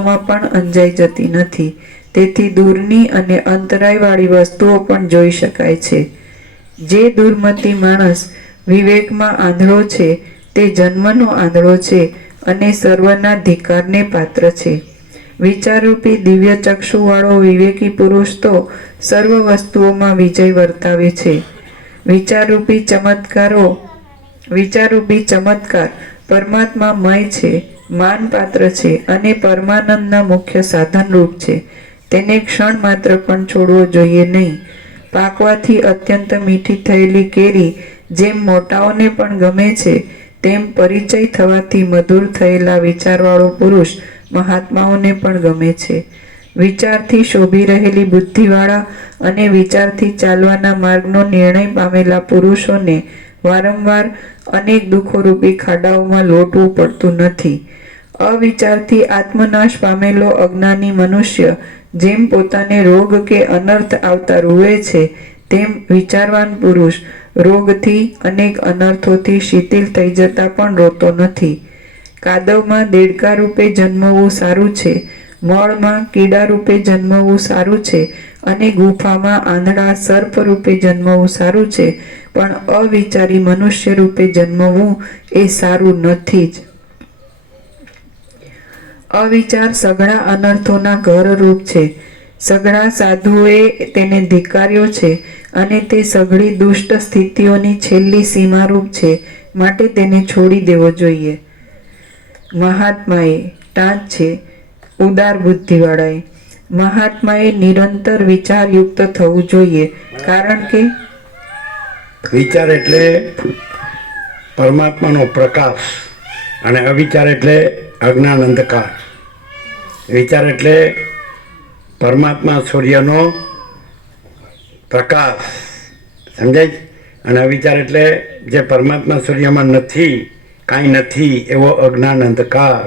માં પણ અંજાઈ જતી નથી. તેથી દૂરની અને અંતરાયવાળી વસ્તુઓ પણ જોઈ શકાય છે. જે દુર્મતી માણસ વિવેકમાં આંધળો છે તે જન્મનો આંધળો છે અને સર્વના ધિક્કારને પાત્ર છે. વિચારરૂપી દિવ્ય ચક્ષુવાળો વિવેકી પુરુષ તો સર્વ વસ્તુઓમાં વિજય વર્તાવે છે. વિચારરૂપી ચમત્કાર પરમાત્મામય છે, માનપાત્ર છે અને પરમાનંદના મુખ્ય સાધનરૂપ છે. તેને ક્ષણ માત્ર પણ છોડવો જોઈએ નહીં. પાકવાથી અત્યંત મીઠી થયેલી કેરી જેમ મોટાઓને પણ ગમે છે, તેમ પરિચય થવાથી મધુર થયેલા વિચારવાળો પુરુષ મહાત્માઓને પણ ગમે છે. વિચારથી શોભી રહેલી બુદ્ધિવાળા અને વિચારથી ચાલવાના માર્ગનો નિર્ણય પામેલા પુરુષોને વારંવાર અનેક દુઃખોરૂપી ખાડાઓમાં લોટવું પડતું નથી. અવિચારથી આત્મનાશ પામેલો અજ્ઞાની મનુષ્ય જેમ પોતાને રોગ કે અનર્થ આવતા રૂવે છે, તેમ વિચારવાન પુરુષ રોગથી અનેક અનર્થોથી શિથિલ થઈ જતા પણ રોતો નથી. કાદવમાં દેડકા રૂપે જન્મવું સારું છે, મળમાં કીડા રૂપે જન્મવું સારું છે અને ગુફામાં આંધળા સર્પ રૂપે જન્મવું સારું છે, પણ અવિચારી મનુષ્ય રૂપે જન્મવું એ સારું નથી જ. અવિચાર સઘળા અનર્થોના ઘરરૂપ છે. સઘળા સાધુઓએ તેને ધિક્કાર્યો છે અને તે સઘળી દુષ્ટ સ્થિતિઓની છેલ્લી સીમારૂપ છે, માટે તેને છોડી દેવો જોઈએ. મહાત્માએ ટાંચ છે ઉદાર બુદ્ધિવાળાએ. મહાત્માએ નિરંતર વિચારયુક્ત થવું જોઈએ, કારણ કે વિચાર એટલે પરમાત્માનો પ્રકાશ અને અવિચાર એટલે અજ્ઞાન અંધકાર. વિચાર એટલે પરમાત્મા સૂર્યનો પ્રકાશ, સમજાય? અને અવિચાર એટલે જે પરમાત્મા સૂર્યમાં નથી, કાંઈ નથી એવો અજ્ઞાન અંધકાર.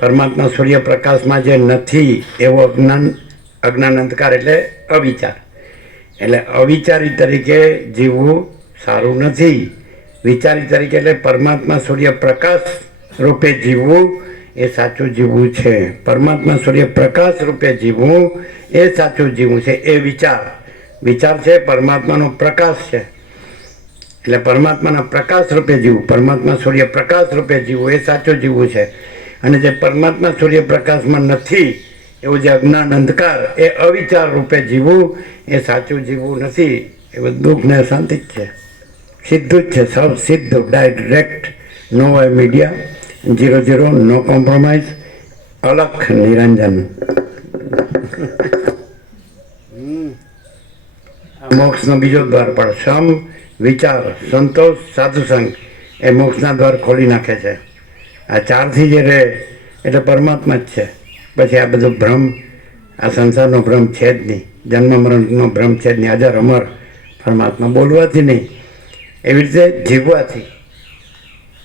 પરમાત્મા સૂર્યપ્રકાશમાં જે નથી એવો અજ્ઞાન અંધકાર એટલે અવિચાર. એટલે અવિચારી તરીકે જીવવું સારું નથી. વિચારી તરીકે એટલે પરમાત્મા સૂર્યપ્રકાશ રૂપે જીવવું એ સાચું જીવવું છે. પરમાત્મા સૂર્યપ્રકાશ રૂપે જીવવું એ સાચું જીવવું છે. એ વિચાર છે પરમાત્માનો પ્રકાશ છે. એટલે પરમાત્માના પ્રકાશ રૂપે જીવવું, પરમાત્મા સૂર્યપ્રકાશ રૂપે જીવવું એ સાચું જીવવું છે. અને જે પરમાત્મા સૂર્યપ્રકાશમાં નથી એવું જે અજ્ઞાન અંધકાર એ અવિચાર રૂપે જીવવું એ સાચું જીવવું નથી. એ દુઃખ ને શાંતિ જ છે, સીધું જ છે, સૌ સીધું, ડાયરેક્ટ, નો way મીડિયા, 00, નો કોમ્પ્રોમાઇઝ, અલખ નિરંજન. મોક્ષનો બીજો દ્વાર પણ સમ, વિચાર, સંતોષ, સાધુસંગ એ મોક્ષના દ્વાર ખોલી નાખે છે. આ ચારથી જે રહે એટલે પરમાત્મા જ છે. પછી આ બધું ભ્રમ, આ સંસારનો ભ્રમ છે જ નહીં, જન્મ મરણનો ભ્રમ છે જ નહીં, અજર અમર પરમાત્મા બોલવાથી નહીં, એવી રીતે જીવવાથી.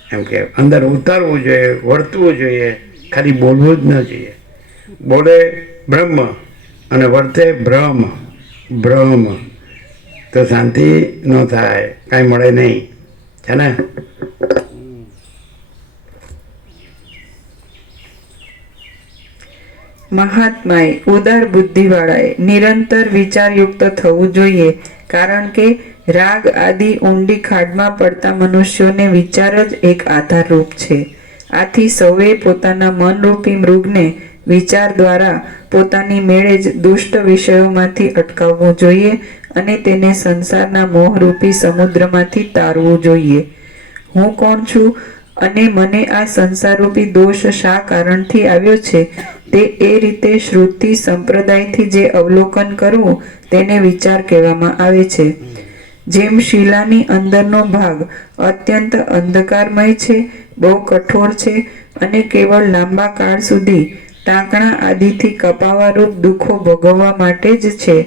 એમ કે અંદર ઉતારવું જોઈએ, વર્તવું જોઈએ, ખાલી બોલવું જ ન જોઈએ. બોલે બ્રહ્મ અને વર્તે ભ્રમ તો શાંતિ ન થાય, કાંઈ મળે નહીં, છે ને? મહાત્માએ ઉદાર બુદ્ધિવાળાએ નિરંતર વિચારયુક્ત થવું જોઈએ, કારણ કે રાગ આદિ ઊંડી ખાડમાં પડતા મનુષ્યોને વિચાર જ એક આધારરૂપ છે. આથી સૌએ પોતાના મનરૂપી મૃગને વિચાર દ્વારા પોતાની મેળે જ દુષ્ટ વિષયોમાંથી અટકાવવું જોઈએ અને તેને સંસારના મોહરૂપી સમુદ્રમાંથી તારવું જોઈએ. હું કોણ છું અને મને આ સંસારરૂપી દોષ શા કારણથી આવ્યો છે તે એ રીતે શ્રુતિ સંપ્રદાયથી જે અવલોકન કરવું તેને વિચાર કહેવામાં આવે છે. જેમ શિલાની અંદરનો ભાગ અત્યંત અંધકારમય છે, બહુ કઠોર છે અને કેવળ લાંબા કાળ સુધી ટાંકણા આદિથી કપાવારૂપ દુઃખો ભોગવવા માટે જ છે,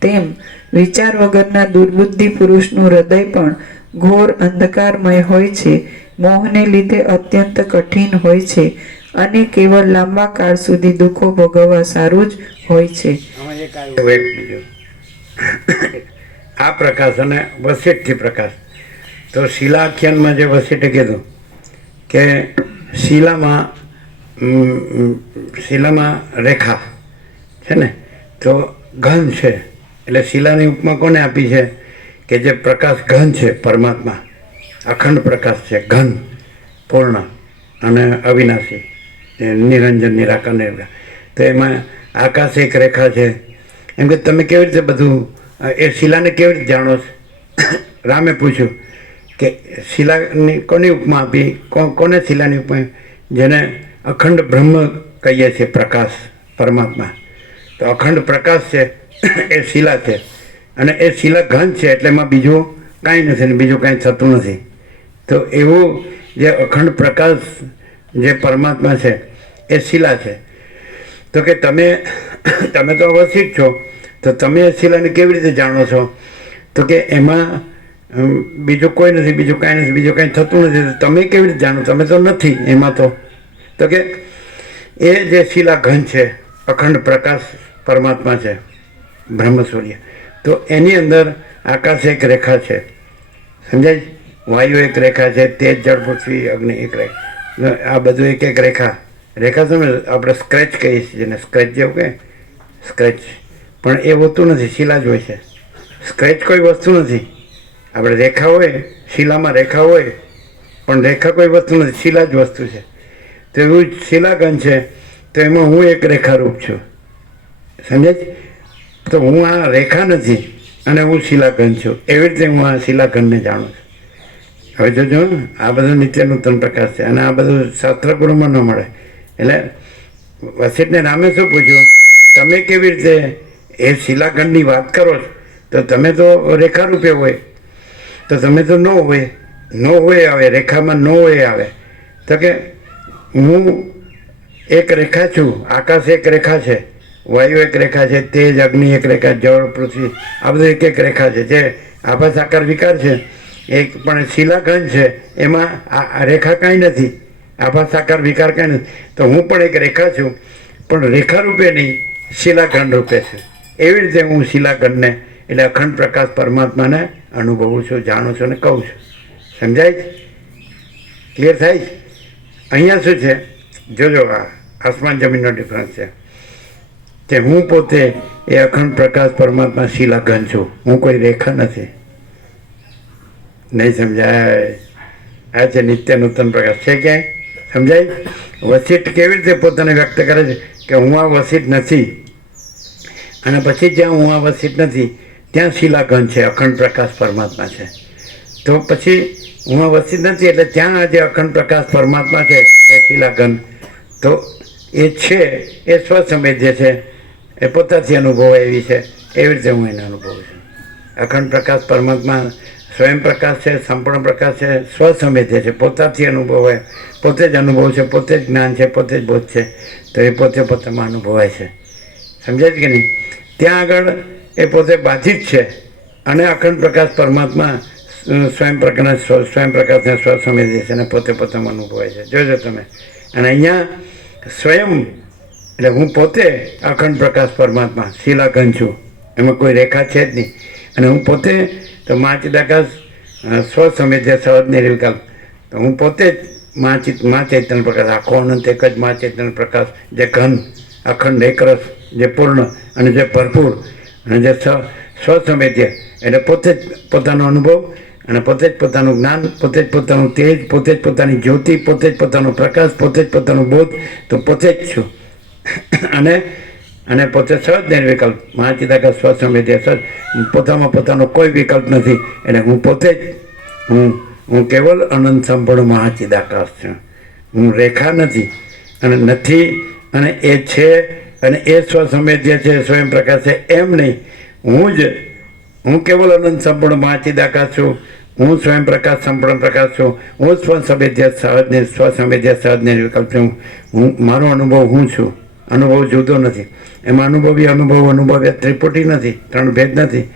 તેમ વિચાર વગરના દુર્બુદ્ધિ પુરુષનું હૃદય પણ ઘોર અંધકારમય હોય છે, મોહને લીધે અત્યંત કઠિન હોય છે અને કેવળ લાંબા કાળ સુધી દુઃખો ભોગવવા સારું જ હોય છે. આ પ્રકાશ અને વસિષ્ઠથી પ્રકાશ. તો શિલાખ્યાનમાં જે વસિષ્ઠે કીધું કે શિલામાં શિલામાં રેખા છે ને, તો ઘન છે. એટલે શિલાની ઉપમા કોને આપી છે? કે જે પ્રકાશ ઘન છે, પરમાત્મા અખંડ પ્રકાશ છે, ઘન, પૂર્ણ અને અવિનાશી, નિરંજન, નિરાકાર, નિર્ગુણ. તો એમાં આકાશ એક રેખા છે. એમ કે તમે કેવી રીતે બધું એ શિલાને કેવી રીતે જાણો છો? રામે પૂછ્યું કે શિલાની કોની ઉપમા આપી? કોને શિલાની ઉપમા? જેને અખંડ બ્રહ્મ કહીએ છીએ, પ્રકાશ, પરમાત્મા. તો અખંડ પ્રકાશ છે એ શિલા છે, અને એ શિલા ઘન છે, એટલે એમાં બીજું કાંઈ નથી ને બીજું કાંઈ થતું નથી. તો એવું જે અખંડ પ્રકાશ જે પરમાત્મા છે એ શિલા છે. તો કે તમે તો અવસ્થિત છો, તો તમે એ શિલાને કેવી રીતે જાણો છો? તો કે એમાં બીજું કોઈ નથી, બીજું કાંઈ નથી, બીજું કાંઈ થતું નથી. તમે કેવી રીતે જાણો? તમે તો નથી એમાં. તો કે એ જે શિલા ઘન છે, અખંડ પ્રકાશ પરમાત્મા છે, બ્રહ્મ સૂર્ય. તો એની અંદર આકાશ એક રેખા છે, સમજાય? વાયુ એક રેખા છે, તેજ, જળ, પૃથ્વી, અગ્નિ એક રેખા. આ બધું એક એક રેખા. રેખા સમજ, આપણે સ્ક્રેચ કહીએ છીએ જેને, સ્ક્રેચ જેવું કે સ્ક્રેચ, પણ એ હોતું નથી, શિલા જ હોય છે. સ્ક્રેચ કોઈ વસ્તુ નથી. આપણે રેખા હોય, શિલામાં રેખા હોય, પણ રેખા કોઈ વસ્તુ નથી, શિલા જ વસ્તુ છે. તો એવું જ શિલાગન છે. તો એમાં હું એક રેખારૂપ છું, સમજાય? તો હું આ રેખા નથી અને હું શિલાગન છું. એવી રીતે હું આ શિલાગનને જાણું છું. હવે જોજો, આ બધું નિત્ય નૂતન પ્રકાશ છે, અને આ બધું શાસ્ત્ર ગુરુમાં ન મળે. એટલે વસિષ્ઠને રામે શું પૂછ્યું? તમે કેવી રીતે એ શિલાગનની વાત કરો છો? તો તમે તો રેખા રૂપે હોય, તો તમે તો ન હોય આવે, રેખામાં ન હોય આવે. તો કે હું એક રેખા છું, આકાશ એક રેખા છે, વાયુ એક રેખા છે, તેજ, અગ્નિ એક રેખા, જળ, પૃથ્વી, આ બધું એક એક રેખા છે. જે આભાસ આકાર વિકાર છે એક પણ શિલાગન છે, એમાં આ રેખા કાંઈ નથી, આભાસ આકાર વિકાર કાંઈ નથી. તો હું પણ એક રેખા છું, પણ રેખા રૂપે નહીં, શિલાગન રૂપે છે. એવી રીતે હું શિલાગનને, એટલે અખંડ પ્રકાશ પરમાત્માને અનુભવું છું, જાણું છું અને કહું છું. સમજાય? ક્લિયર થાય? અહીંયા શું છે જોજો, આ આસમાન જમીનનો ડિફરન્સ છે કે હું પોતે એ અખંડ પ્રકાશ પરમાત્મા શિલાગન છું, હું કોઈ રેખા નથી. નહીં સમજાય? આ છે નિત્ય નૂતન પ્રકાશ. છે ક્યાંય? સમજાય? વસિષ્ઠ કેવી રીતે પોતાને વ્યક્ત કરે છે કે હું આ વસિષ્ઠ નથી, અને પછી જ્યાં હું આ વસિષ્ઠ નથી ત્યાં શિલાગન છે, અખંડ પ્રકાશ પરમાત્મા છે. તો પછી હું આ વસિષ્ઠ નથી, એટલે ત્યાં આજે અખંડ પ્રકાશ પરમાત્મા છે, એ શિલાગન. તો એ છે એ સ્વસંવેદ્ય છે, એ પોતાથી અનુભવાય એવી છે. એવી રીતે હું એને અનુભવું છું. અખંડ પ્રકાશ પરમાત્મા સ્વયં પ્રકાશ છે, સંપૂર્ણ પ્રકાશ છે, સ્વસંવેદ્ય છે, પોતાથી અનુભવાય, પોતે જ અનુભવ છે, પોતે જ જ્ઞાન છે, પોતે જ બોધ છે. તો એ પોતામાં અનુભવાય છે. સમજાય કે નહીં? ત્યાં આગળ એ પોતે બાધિત છે, અને અખંડ પ્રકાશ પરમાત્મા સ્વયં પ્રકાશને સ્વસંવેદ્ય છે, અને પોતામાં અનુભવાય છે. જોજો તમે. અને અહીંયા સ્વયં, એટલે હું પોતે અખંડ પ્રકાશ પરમાત્મા શિલાગન છું, એમાં કોઈ રેખા છે જ નહીં. અને હું પોતે તો મા ચિદાકાશ સ્વસંવેદ્ય, સહજ, નિર્વિકલ્પ. તો હું પોતે જ મા ચૈતન્ય પ્રકાશ, આખો અનંત એક જ મા ચૈતન્ય પ્રકાશ, જે ઘન, અખંડ, એકરસ, જે પૂર્ણ અને જે ભરપૂર, અને જે સ્વસંવેદ્ય, એટલે પોતે જ પોતાનો અનુભવ, અને પોતે જ પોતાનું જ્ઞાન, પોતે જ પોતાનું તેજ, પોતે જ પોતાની જ્યોતિ, પોતે જ પોતાનો પ્રકાશ, પોતે જ પોતાનો બોધ. તો પોતે જ છું. અને પોતે સહજ નિર્વિકલ્પ, મહાચિદાકાશ સ્વસંવેદ્ય, સહજ, પોતાનો કોઈ વિકલ્પ નથી. એટલે હું પોતે જ હું કેવલ અનંત સંપૂર્ણ મહાચિદાકાશ છું. હું રેખા નથી અને નથી, અને એ છે, અને એ સ્વસંવેદ્ય છે, સ્વયં પ્રકાશ છે, એમ નહીં. હું કેવલ અનંત સંપૂર્ણ મહાચિદાકાશ છું. હું સ્વયં પ્રકાશ, સંપૂર્ણ પ્રકાશ છું. હું સ્વસંવેદ્ય, સ્વસંવેદ્ય, સહજ નિર્વિકલ્પ છું. મારો અનુભવ હું છું. અનુભવ જુદો નથી. એમાં અનુભવ ત્રિપુટી નથી, ત્રણ ભેદ નથી.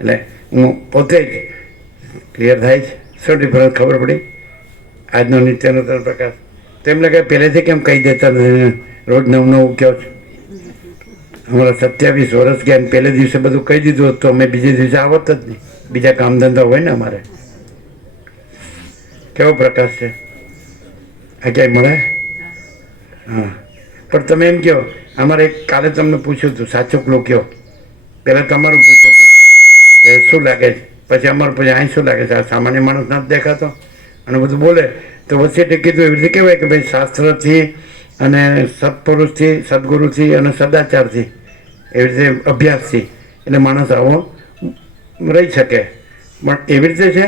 એટલે હું પોતે જ. ક્લિયર થાય છે? શું ડિફરન્સ ખબર પડી? આજનો નિત્ય નૂતન પ્રકાશ. તેમને કંઈ પહેલેથી કેમ કહી દેતા નથી? રોજ નવું કહો છો. અમારા 27 વર્ષ ગયા, પહેલે દિવસે બધું કહી દીધું હોત તો અમે બીજે દિવસે આવત જ નહીં. બીજા કામ ધંધા હોય ને અમારે. કેવો પ્રકાશ છે? આ ક્યાંય મળે? હા, પણ તમે એમ કહો, અમારે કાલે તમને પૂછ્યું હતું સાચું કલો કયો, પહેલાં તમારું પૂછ્યું હતું કે શું લાગે છે, પછી અમારું પછી અહીં શું લાગે છે, આ સામાન્ય માણસ નથી દેખાતો અને બધું બોલે. તો વચ્ચે કીધું એવી રીતે કહેવાય કે ભાઈ શાસ્ત્રથી અને સત્પુરુષથી, સદગુરુથી અને સદાચારથી, એવી રીતે અભ્યાસથી એટલે માણસ આવો રહી શકે. પણ એવી રીતે છે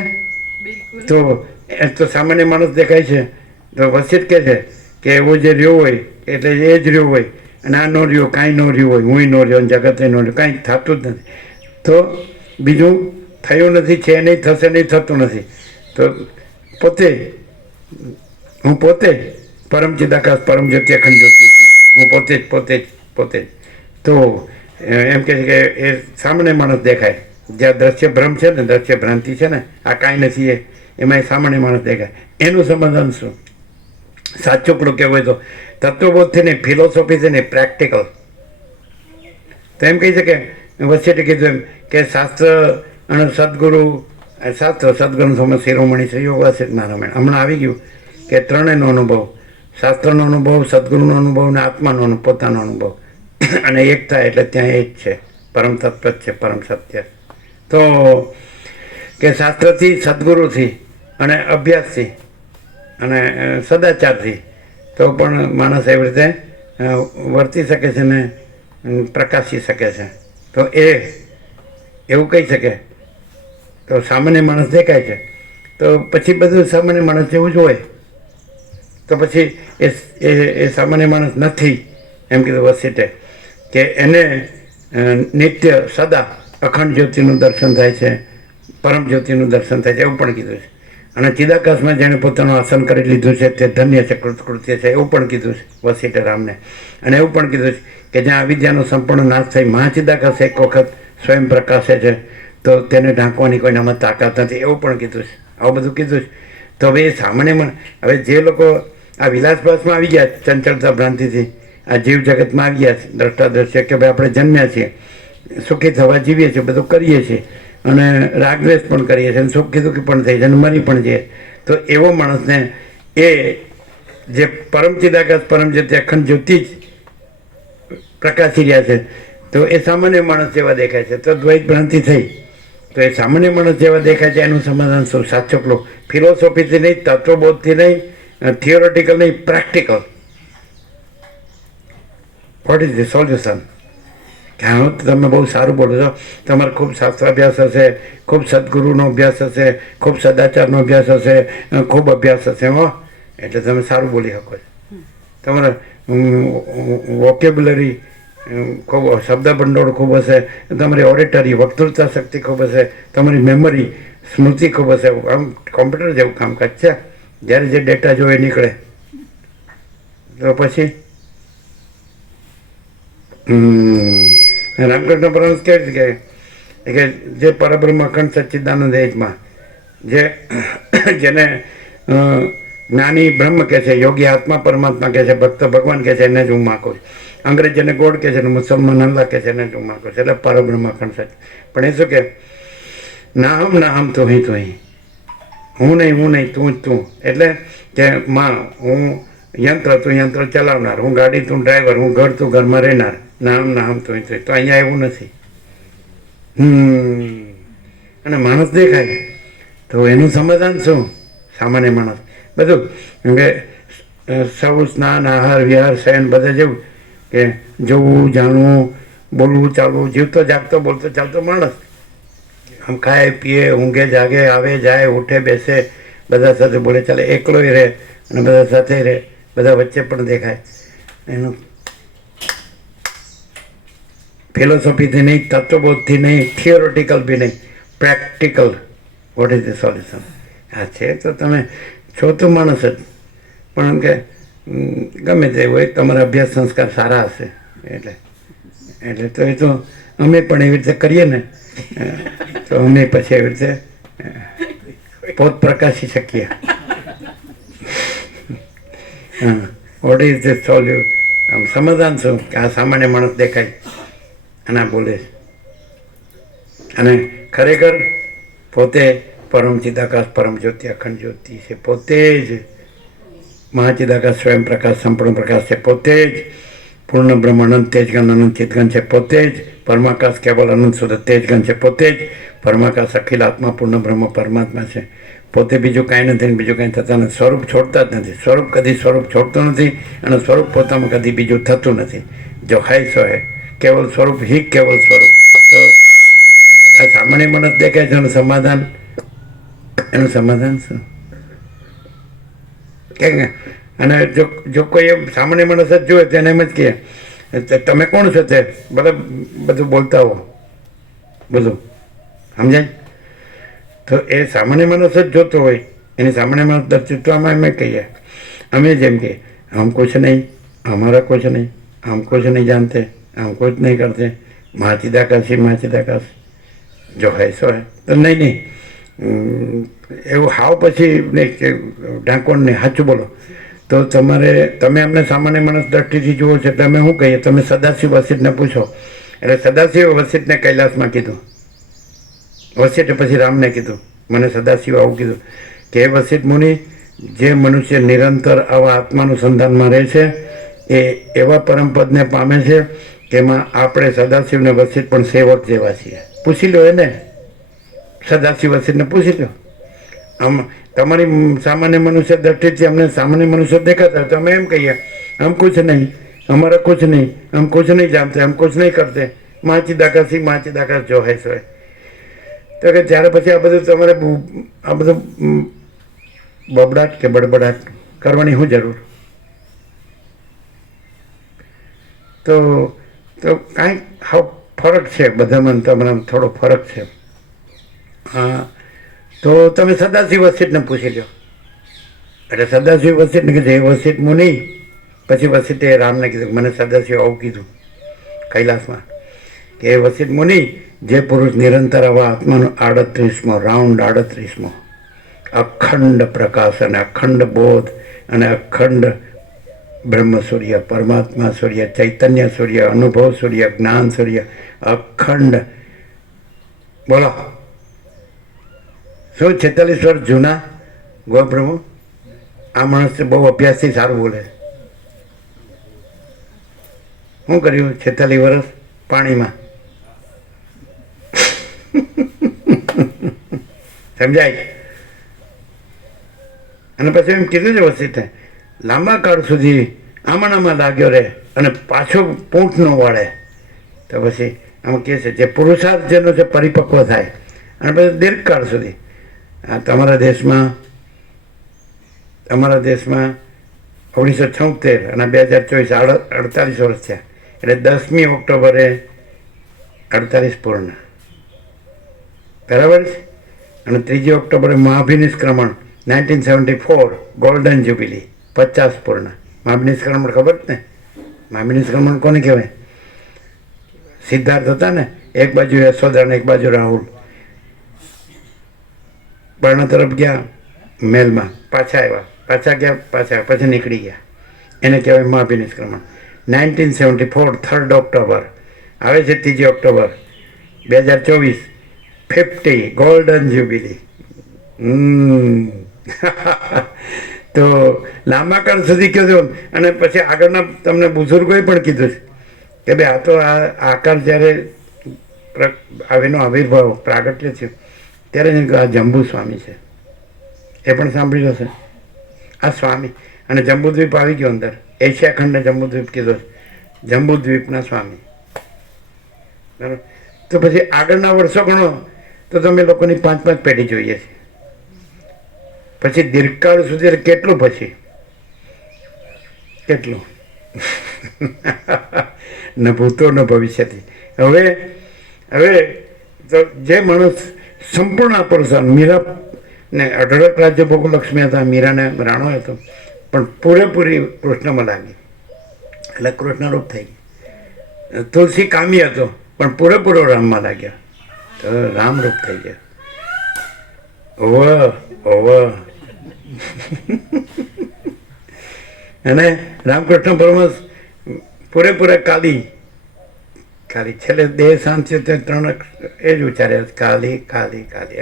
તો એ તો સામાન્ય માણસ દેખાય છે. તો વચ્ચે કહે છે કે એવો જે રહ્યો હોય એટલે એ જ રહ્યો હોય અને આ ન રહ્યો, કાંઈ ન રહ્યું હોય, હું ન રહ્યો અને જગતે ન રહ્યો, કાંઈ થતું જ નથી. તો બીજું થયું નથી, છે નહીં, થશે નહીં, થતું નથી. તો પોતે હું પોતે પરમ ચિદાકાશ પરમ જ્યોતિ અખંડ જ્યોતિ છું. હું પોતે જ. તો એમ કહે છે કે એ સામાન્ય માણસ દેખાય. જ્યાં દ્રશ્ય ભ્રમ છે ને, દ્રશ્ય ભ્રાંતિ છે ને, આ કાંઈ નથી એમાં એ સામાન્ય માણસ દેખાય. એનું સમાધાન શું? સાચું પણ કહેવું હોય તો તત્વબોધથી નહીં, ફિલોસોફીથી નહીં, પ્રેક્ટિકલ. તો એમ કહી શકે વચ્ચે કીધું એમ કે શાસ્ત્ર અને સદગુરુ, શાસ્ત્ર સદગુરુ સમજ શિરોમણી છે યોગ હશે નારાયણ. હમણાં આવી ગયું કે ત્રણેયનો અનુભવ, શાસ્ત્રનો અનુભવ, સદગુરુનો અનુભવ અને આત્માનો પોતાનો અનુભવ, અને એક થાય એટલે ત્યાં એ જ છે, પરમ તત્વ જ છે, પરમ સત્ય. તો કે શાસ્ત્રથી, સદગુરુથી અને અભ્યાસથી અને સદાચારથી તો પણ માણસ એવી રીતે વર્તી શકે છે ને પ્રકાશી શકે છે. તો એવું કહી શકે. તો સામાન્ય માણસ દેખાય છે તો પછી બધું સામાન્ય માણસ જેવું જ હોય. તો પછી એ સામાન્ય માણસ નથી એમ કીધું વસીટે કે એને નિત્ય સદા અખંડ જ્યોતિનું દર્શન થાય છે, પરમ જ્યોતિનું દર્શન થાય છે, એવું પણ કીધું છે. અને ચિદાકાશમાં જેણે પોતાનું આસન કરી લીધું છે તે ધન્ય છે, કૃતકૃત્ય છે, એવું પણ કીધું છે વસીટે રામને. અને એવું પણ કીધું છે કે જ્યાં અવિદ્યાનો સંપૂર્ણ નાશ થઈ મહાચિદાકાશ એક વખત સ્વયં પ્રકાશે છે તો તેને ઢાંકવાની કોઈનામાં તાકાત નથી, એવું પણ કીધું છે. આવું બધું કીધું છે. તો હવે એ સામાન્યમાં હવે જે લોકો આ વિલાસભાસમાં આવી ગયા, ચંચળતા ભ્રાંતિથી આ જીવ જગતમાં આવી ગયા છે, દ્રષ્ટા દ્રશ્ય કે ભાઈ આપણે જન્મ્યા છીએ, સુખી થવા જીવીએ છીએ, બધું કરીએ છીએ અને રાગદ્વેષ પણ કરીએ છીએ અને સુખી દુઃખી પણ થઈ છે અને મરી પણ જઈએ. તો એવો માણસને એ જે પરમ ચિદાકાશ પરમ જ્યોતિ અખંડ જ્યોતિ જ પ્રકાશી રહ્યા છે તો એ સામાન્ય માણસ જેવા દેખાય છે. તો દ્વૈત ભ્રાંતિ થઈ તો એ સામાન્ય માણસ જેવા દેખાય છે. એનું સમાધાન શું? સાચો પેલો ફિલોસોફીથી નહીં, તત્વબોધથી નહીં, થિયોરેટિકલ નહીં, practical. What is the solution? હા, તમે બહુ સારું બોલો છો, તમારે ખૂબ શાસ્ત્રાભ્યાસ હશે, ખૂબ સદગુરુનો અભ્યાસ હશે, ખૂબ સદાચારનો અભ્યાસ હશે, ખૂબ અભ્યાસ હશે. હો, એટલે તમે સારું બોલી શકો છો. તમારા વોકેબ્યુલરી ખૂબ, શબ્દ ભંડોળ ખૂબ હશે, તમારી ઓરેટરી વક્તૃત્વ શક્તિ ખૂબ હશે, તમારી મેમરી સ્મૃતિ ખૂબ હશે. આમ કોમ્પ્યુટર જેવું કામકાજ છે. જ્યારે જે ડેટા જો એ નીકળે તો પછી રામકૃષ્ણ પરમહંસ કહે છે કે જે પરબ્રહ્મ અખંડ સચ્ચિદાનંદ એજમાં જેને જ્ઞાની બ્રહ્મ કહે છે, યોગી આત્મા પરમાત્મા કહે છે, ભક્ત ભગવાન કહે છે, એને જ હું માગું છું. અંગ્રેજીને ગોડ કહે છે અને મુસલમાન અલ્લાહ કહે છે, એને જ હું માગું છું. એટલે પરબ્રહ્મ અખંડ સચ્ચિ. પણ એ શું કે ના હમ તું અહીં, હું નહીં તું. એટલે કે માં હું યંત્ર, તું યંત્ર ચલાવનાર, હું ગાડી, તું ડ્રાઈવર, હું ઘર, તું ઘરમાં રહેનાર. ના હમ તું અહીં. તો અહીંયા એવું નથી. અને માણસ દેખાય તો એનું સમાધાન શું? સામાન્ય માણસ બધું કે સૌ સ્નાન, આહાર, વિહાર, શયન બધા જેવું કે જોવું, જાણવું, બોલવું, ચાલવું, જીવતો જાગતો બોલતો ચાલતો માણસ. આમ ખાય પીએ, ઊંઘે જાગે, આવે જાય, ઉઠે બેસે, બધા સાથે બોલે ચાલે, એકલોય રહે અને બધા સાથે રહે, બધા વચ્ચે પણ દેખાય. એનું ફિલોસોફીથી નહીં, તત્વબોધથી નહીં, થિયોરેટિકલ બી નહીં, practical. What is the solution? આ છે તો તમે છો તો માણસ જ, પણ એમ કે ગમે તે હોય, તમારા અભ્યાસ સંસ્કાર સારા હશે એટલે તો એ તો અમે પણ એવી રીતે કરીએ ને તો અમે પછી એવી રીતે પોત પ્રકાશી શકીએ. હા, વોટ ઇઝ ધ સોલ્યુશન? આમ સમાધાન શું કે આ સામાન્ય માણસ દેખાય અને આ બોલે અને ખરેખર પોતે પરમ ચિદાકાશ પરમ જ્યોતિ અખંડ જ્યોતિ છે. પોતે જ મહાચિદાકાશ સ્વયં પ્રકાશ સંપૂર્ણ પ્રકાશ છે, પોતે જ પૂર્ણ બ્રહ્મ અનંત તેજગન અનંત ચિતગન છે, પોતે જ પરમાકાશ કેવલ અનંત શુદ્ધ તેજગન છે, પોતે જ પરમાકાશ અખિલ આત્મા પૂર્ણ બ્રહ્મ પરમાત્મા છે, પોતે બીજું કાંઈ નથી ને બીજું કાંઈ થતા નથી. સ્વરૂપ છોડતા જ નથી. સ્વરૂપ કદી સ્વરૂપ છોડતું નથી અને સ્વરૂપ પોતામાં કદી બીજું થતું નથી. જો હૈ સો હૈ, કેવલ સ્વરૂપ હી કેવલ સ્વરૂપ. તો આ સામાન્ય મનસ દેખાય છે એનું સમાધાન શું કે? અને જો કોઈ એમ સામાન્ય માણસ જ જોવે તેને એમ જ કહે તમે કોણ છો તે બધા બધું બોલતા હો બધું સમજાય. તો એ સામાન્ય માણસ જ જોતો હોય એની સામાન્ય માણસ દર્શિત્વમાં અમે કહીએ, અમે જેમ કે હમ કુછ નહીં, हमारा कुछ नहीं, हम कुछ नहीं जानते, हम कुछ नहीं करते, માચિદાકાશ જો હૈ સો હૈ. તો નહીં એવું હાવ પછી નહીં કે ઢાંકોણ નહીં, સાચું બોલો. તો તમે અમને સામાન્ય માણસ દ્રષ્ટિથી જુઓ છો એટલે અમે શું કહીએ, તમે સદાશિવ વસિષ્ઠને પૂછો. એટલે સદાશિવ વસિષ્ઠને કૈલાસમાં કીધું, વસિષ્ઠે પછી રામને કીધું, મને સદાશિવ આવું કીધું કે હે વસિષ્ઠ મુનિ, જે મનુષ્ય નિરંતર આવા આત્માનું સંધાનમાં રહે છે એ એવા પરમપદને પામે છે કે એમાં આપણે સદાશિવને વસિષ્ઠ પણ સેવક જેવા છીએ. પૂછી લો એને, સદાશિવ વસિષ્ઠને પૂછી લો. આમ તમારી સામાન્ય મનુષ્ય દ્રષ્ટિથી અમને સામાન્ય મનુષ્ય દેખાતા તો અમે એમ કહીએ હમ કુછ નહીં, हमारा कुछ नहीं, हम कुछ नहीं जानते, हम कुछ नहीं करते, માચિદાકાશ જો હૈ સો હૈ. તો કે ત્યારે પછી આ બધું તમારે આ બધું બબડાટ કે બડબડાટ કરવાની શું જરૂર? તો કાંઈક હાવ ફરક છે બધામાં, તમારા થોડો ફરક છે. હા, તો તમે સદાશિવ વસિષ્ઠને પૂછી લો. એટલે સદાશિવ વસિષ્ઠને કીધું હે વસિષ્ઠ મુનિ, પછી વસિષ્ઠે રામને કીધું મને સદાશિવ આવું કીધું કૈલાસમાં કે હે વસિષ્ઠ મુનિ, જે પુરુષ નિરંતર આવા આત્માનો 38મો રાઉન્ડ 38મો અખંડ પ્રકાશ અને અખંડ બોધ અને અખંડ બ્રહ્મ સૂર્ય, પરમાત્મા સૂર્ય, ચૈતન્ય સૂર્ય, અનુભવ સૂર્ય, જ્ઞાન સૂર્ય, અખંડ બોલો શું 46 વર્ષ જૂના ગોપ્રભુ. આ માણસ બહુ અભ્યાસથી સારું બોલે. શું કર્યું 46 વર્ષ પાણીમાં? સમજાય? અને પછી એમ કીધું છે વસિષ્ઠે, લાંબા કાળ સુધી આમાં લાગ્યો રહે અને પાછો પૂંઠ ન વાળે. તો પછી આમાં કહે છે જે પુરુષાર્થ જેનો છે પરિપક્વ થાય અને પછી દીર્ઘકાળ સુધી. તમારા દેશમાં 1976 અને 2024 48 વર્ષ થયા. એટલે 10મી ઓક્ટોબરે 48 પૂર્ણ, બરાબર છે. અને 3 ઓક્ટોબરે મહાભિનિષ્ક્રમણ 1974 ગોલ્ડન જ્યુબિલી 50 પૂર્ણ. મહાભિનિષ્ક્રમણ ખબર જ ને? મહાભિનિષ્ક્રમણ કોને કહેવાય? સિદ્ધાર્થ હતા ને, એક બાજુ યશોદા ને એક બાજુ રાહુલ. પર્ણ તરફ ગયા મહેલમાં, પાછા ગયા પછી નીકળી ગયા. એને કહેવાય મહાભિનિષ્ક્રમણ. 1974 3 ઓક્ટોબર આવે છે, 3 ઓક્ટોબર 2024 50 ગોલ્ડન જ્યુબિલી. તો લાંબા કાળ સુધી કીધું. અને પછી આગળના તમને બુઝુર્ગોએ પણ કીધું છે કે ભાઈ આ તો આ આકાર જ્યારે આવેનો આવિર્ભાવ પ્રાગટ્ય થયું ત્યારે આ જંબુ સ્વામી છે, એ પણ સાંભળી હશે આ સ્વામી. અને જંબુદ્વીપ આવી ગયો અંદર, એશિયા ખંડને જંબુદ્વીપ કીધો છે, જંબુદ્વીપના સ્વામી. બરાબર. તો પછી આગળના વર્ષો ગણો તો તમે લોકોની 5 પેઢી જોઈએ છે. પછી દીર્ઘકાળ સુધી કેટલું પછી કેટલું ન ભૂતો ન ભવિષ્યથી. હવે તો જે માણસ સંપૂર્ણ અપરસાન, મીરા ને 18 રાજ્ય ભોગલક્ષ્મી હતા, મીરાને રાણો હતો, પણ પૂરેપૂરી કૃષ્ણમાં લાગી એટલે કૃષ્ણરૂપ થઈ ગઈ. તુલસી કામી હતો પણ પૂરેપૂરો રામમાં લાગ્યા તો રામરૂપ થઈ ગયા. અને રામકૃષ્ણ પરમહંસ પૂરેપૂરા કાલી છેલ્લે દેહ શાંતિ 3 એ જ ઉચ્ચાર્યા, કાલી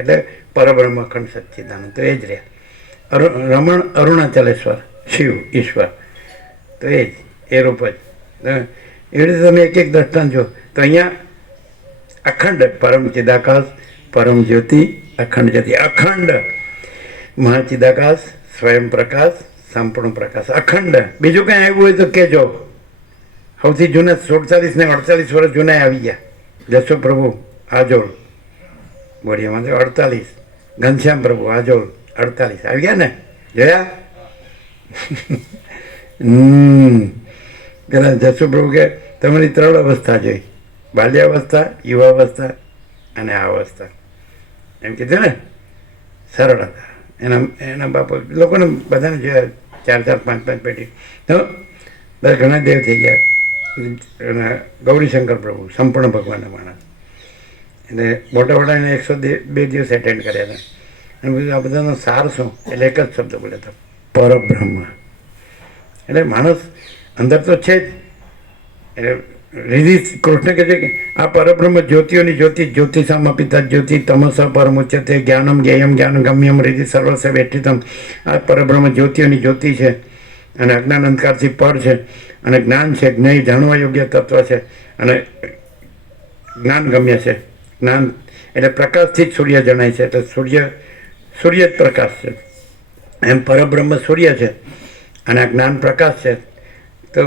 એટલે પરબ્રહ્મ અખંડ સચ્ચિદાનંદ. તો એ જ રહ્યા. રમણ અરુણાચલેશ્વર શિવ ઈશ્વર, તો એ જ એ રૂપ જ. એવી રીતે તમે એક એક દ્રષ્ટાંત જો તો અહીંયા અખંડ પરમ ચિદાકાશ, પરમ જ્યોતિ, અખંડ જ્યોતિ, અખંડ મહાચિદાકાશ, સ્વયં પ્રકાશ, સંપૂર્ણ પ્રકાશ, અખંડ. બીજું કંઈ આવ્યું હોય તો કહેજો. સૌથી જૂના 47 ને 48 વર્ષ જૂના આવી ગયા. જશો પ્રભુ આજોલ બોડિયામાં 48, ઘનશ્યામ પ્રભુ આજોલ 48 આવી ગયા ને, જોયા? પેલા જશુ પ્રભુ કે તમારી 3 અવસ્થા જોઈ, બાલ્યાવસ્થા, યુવાવસ્થા અને આ અવસ્થા, એમ કીધું ને. સરળ હતા એના બાપુ લોકોને બધાને જોયા 4 5 5 પેટી. તો બધા ઘણા દેવ થઈ ગયા. ગૌરીશંકર પ્રભુ સંપૂર્ણ ભગવાનના માણસ, એટલે મોટા મોટા 102 દિવસ એટેન્ડ કર્યા હતા. અને બધું આ બધાનો સાર શું? એટલે એક જ શબ્દ બોલ્યા હતા, પરબ્રહ્મ. એટલે માણસ અંદર તો છે જ. એટલે રીધિ કૃષ્ણ કહે છે કે આ પરબ્રહ્મ જ્યોતિઓની જ્યોતિ, જ્યોતિષામાં પિતા જ્યોતિ, તમસ પરમુચ્યતે, જ્ઞાનમ જ્ઞેયમ જ્ઞાન ગમ્યમ રીધિ સર્વસ્વ વેઠિતમ. આ પરબ્રહ્મ જ્યોતિઓની જ્યોતિ છે અને અજ્ઞાન અંધકારથી પર છે, અને જ્ઞાન છે, જ્ઞેય જાણવા યોગ્ય તત્વ છે, અને જ્ઞાન ગમ્ય છે. જ્ઞાન એટલે પ્રકાશથી જ સૂર્ય જણાય છે, એટલે સૂર્ય જ પ્રકાશ છે. એમ પરબ્રહ્મ સૂર્ય છે અને આ જ્ઞાન પ્રકાશ છે. તો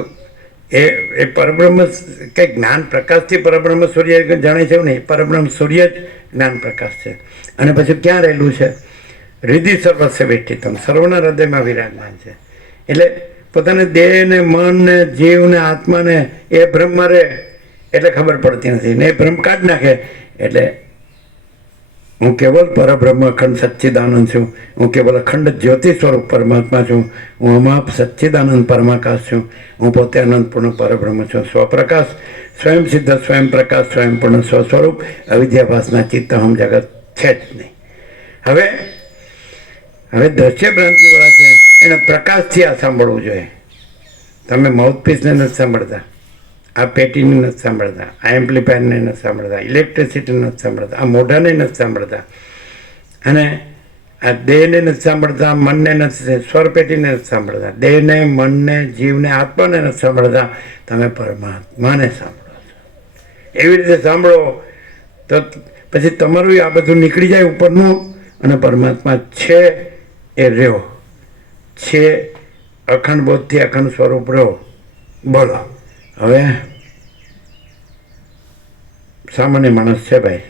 એ પરબ્રહ્મ કંઈ જ્ઞાન પ્રકાશથી પરબ્રહ્મ સૂર્ય જણાય છે એવું નહીં, પરબ્રહ્મ સૂર્ય જ જ્ઞાન પ્રકાશ છે. અને પછી ક્યાં રહેલું છે? હૃદય સર્વસ્વ વેઠિતમ, સર્વના હૃદયમાં વિરાજમાન છે. એટલે પોતાને દેહ ને મન ને જીવ ને આત્માને એ બ્રહ્મ રહે એટલે ખબર પડતી નથી ને, એ બ્રહ્મ કાઢ નાખે એટલે હું કેવલ પરબ્રહ્મ અખંડ સચ્ચિદાનંદ છું, હું કેવલ અખંડ જ્યોતિ સ્વરૂપ પરમાત્મા છું, હું અમાપ સચ્ચિદાનંદ પરમાકાશ છું, હું પોતે અનંતપૂર્ણ પરબ્રહ્મ છું, સ્વપ્રકાશ, સ્વયં સિદ્ધ, સ્વયં પ્રકાશ, સ્વયં પૂર્ણ સ્વસ્વરૂપ, અવિદ્યાભાસના ચિત્ત હમ જગત છે જ નહીં. હવે દ્રશ્ય ભ્રાંતિવાળા છે એને પ્રકાશથી આ સાંભળવું જોઈએ. તમે માઉથપીસને નથી સાંભળતા, આ પેટીને નથી સાંભળતા, આ એમ્પ્લીફાયરને નથી સાંભળતા, ઇલેક્ટ્રિસિટીને નથી સાંભળતા, આ મોઢાને નથી સાંભળતા, અને આ દેહને નથી સાંભળતા, મનને નથી, સ્વરપેટીને નથી સાંભળતા, દેહને, મનને, જીવને, આત્માને નથી સાંભળતા, તમે પરમાત્માને સાંભળો છો. એવી રીતે સાંભળો તો પછી તમારું આ બધું નીકળી જાય ઉપરનું, અને પરમાત્મા છે એ રહ્યો છે, અખંડ બોધથી અખંડ સ્વરૂપ રહ્યો. બોલો હવે સામાન્ય માણસ છે ભાઈ.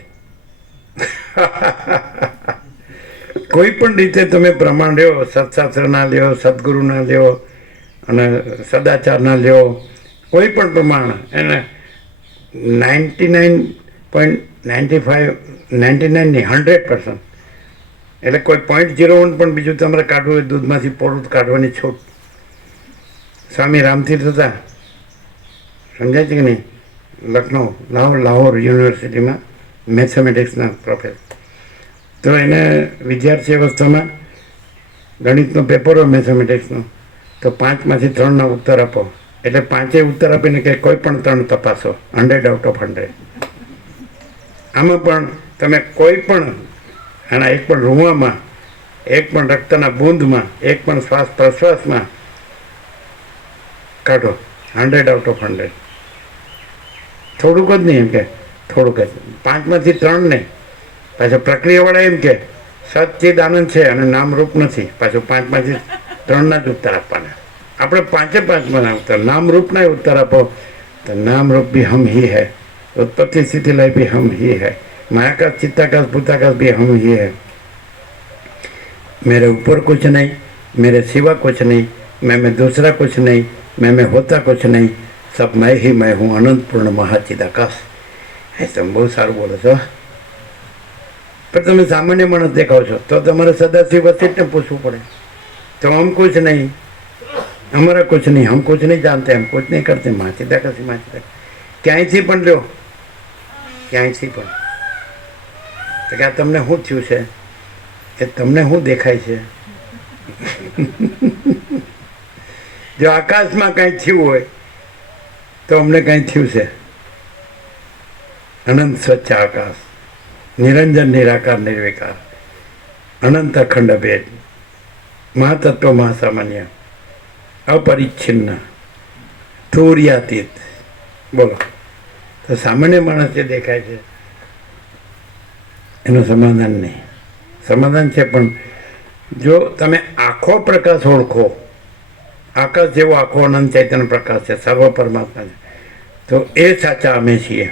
કોઈ પણ રીતે તમે પ્રમાણ લ્યો, સત્શાસ્ત્રના લ્યો, સદગુરુના લ્યો અને સદાચારના લ્યો, કોઈ પણ પ્રમાણ એને 99.95 99 નહીં 100%. એટલે કોઈ 0.01 પણ બીજું તમારે કાઢવું હોય દૂધમાંથી પોળું કાઢવાની છૂટ. સ્વામી રામતીર્થ હતા, સમજાય છે કે નહીં? લખનઉ લાહોર યુનિવર્સિટીમાં મેથેમેટિક્સના પ્રોફેસર. તો એને વિદ્યાર્થી અવસ્થામાં ગણિતનો પેપર હોય મેથેમેટિક્સનો, તો 5માંથી 3ના ઉત્તર આપો. એટલે 5 ઉત્તર આપીને કે કોઈ પણ 3 તપાસો, 100 આઉટ ઓફ 100. આમાં પણ તમે કોઈ પણ આના એક પણ રૂવામાં, એક પણ રક્તના બૂંદમાં, એક પણ શ્વાસ પ્રશ્વાસમાં કાઢો 100 આઉટ ઓફ 100. થોડુંક જ નહીં, એમ કે થોડુંક જ, 5માંથી 3 નહીં. પાછો પ્રક્રિયાવાળા એમ કે સચ્ચિદાનંદ છે અને નામરૂપ નથી, પાછું 5માંથી 3ના જ ઉત્તર આપવાના. આપણે 5-5 ઉત્તર, નામરૂપના ઉત્તર આપો તો નામરૂપ भी हम ही है, उत्पत्ति स्थिति लय भी हम ही है, मायाकाश चित्ताकाश भूताकाश भी हम ही है, मेरे ऊपर कुछ नहीं, मेरे सिवा कुछ नहीं, मैं दूसरा कुछ नहीं, मैं होता कुछ नहीं, सब मैं ही मैं हूँ, अनंत पूर्ण महाचिदाकाश. એ તમે બહુ સારું બોલો છો, પણ તમે સામાન્ય માણસ દેખાવ છો તો તમારે સદાશિવ વસિષ્ઠને પૂછવું પડે. તો હમ કુછ નહીં, हमारा कुछ नहीं, हम कुछ नहीं जानते, हम कुछ नहीं करते, महाचिदाकाश महाचिदाकाश. ક્યાંયથી પણ લો, ક્યાંયથી પણ તો કે આ તમને શું થયું છે, એ તમને શું દેખાય છે? જો આકાશમાં કાંઈ થયું હોય તો અમને કાંઈ થયું છે. અનંત સ્વચ્છ આકાશ, નિરંજન નિરાકાર નિર્વિકાર, અનંત અખંડ ભેદ, મહાતત્વ મહાસામાન્ય, અપરિચ્છિન્ન, તુર્યાતીત. બોલો, તો સામાન્ય માણસ જે દેખાય છે એનું સમાધાન નહીં. સમાધાન છે, પણ જો તમે આખો પ્રકાશ ઓળખો, આકાશ જેવો આખો અનંત ચૈતન્ય પ્રકાશ છે, સર્વ પરમાત્મા છે, તો એ સાચા અમે છીએ.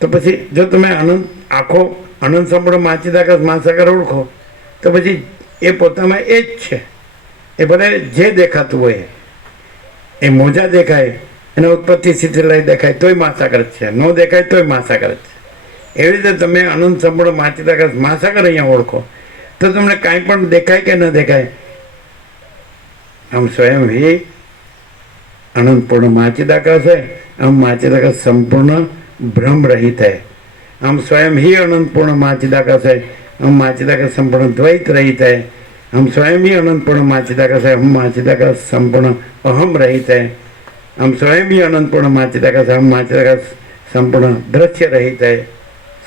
તો પછી જો તમે આખો અનંત સંપૂર્ણ માચિદાકાશ મહાસાગર ઓળખો, તો પછી એ પોતામાં એ જ છે. એ ભલે જે દેખાતું હોય, એ મોજા દેખાય, એના ઉત્પત્તિ સ્થિતિ લઈ દેખાય તોય મહાસાગર જ છે, ન દેખાય તોય મહાસાગર જ છે. એવી રીતે તમે અનંત સંપૂર્ણ માચિદાકાશ મહાસાગર અહીંયા ઓળખો, તો તમને કાંઈ પણ દેખાય કે ન દેખાય, આમ સ્વયં હિ અનંત પૂર્ણ માચિદાકાશ है, हम माचिदाकाश संपूर्ण भ्रम रहित है. हम स्वयं ही अनंत पूर्ण माचिदाकाश है, हम माचिदाकाश संपूर्ण द्वैत रहित है. हम स्वयं ही अनंत पूर्ण माचिदाकाश है, हम माचिदाकाश संपूर्ण अहम रहित है. हम स्वयं ही अनंत पूर्ण माचिदाकाश है, हम माचिदाकाश संपूर्ण दृश्य रहित है,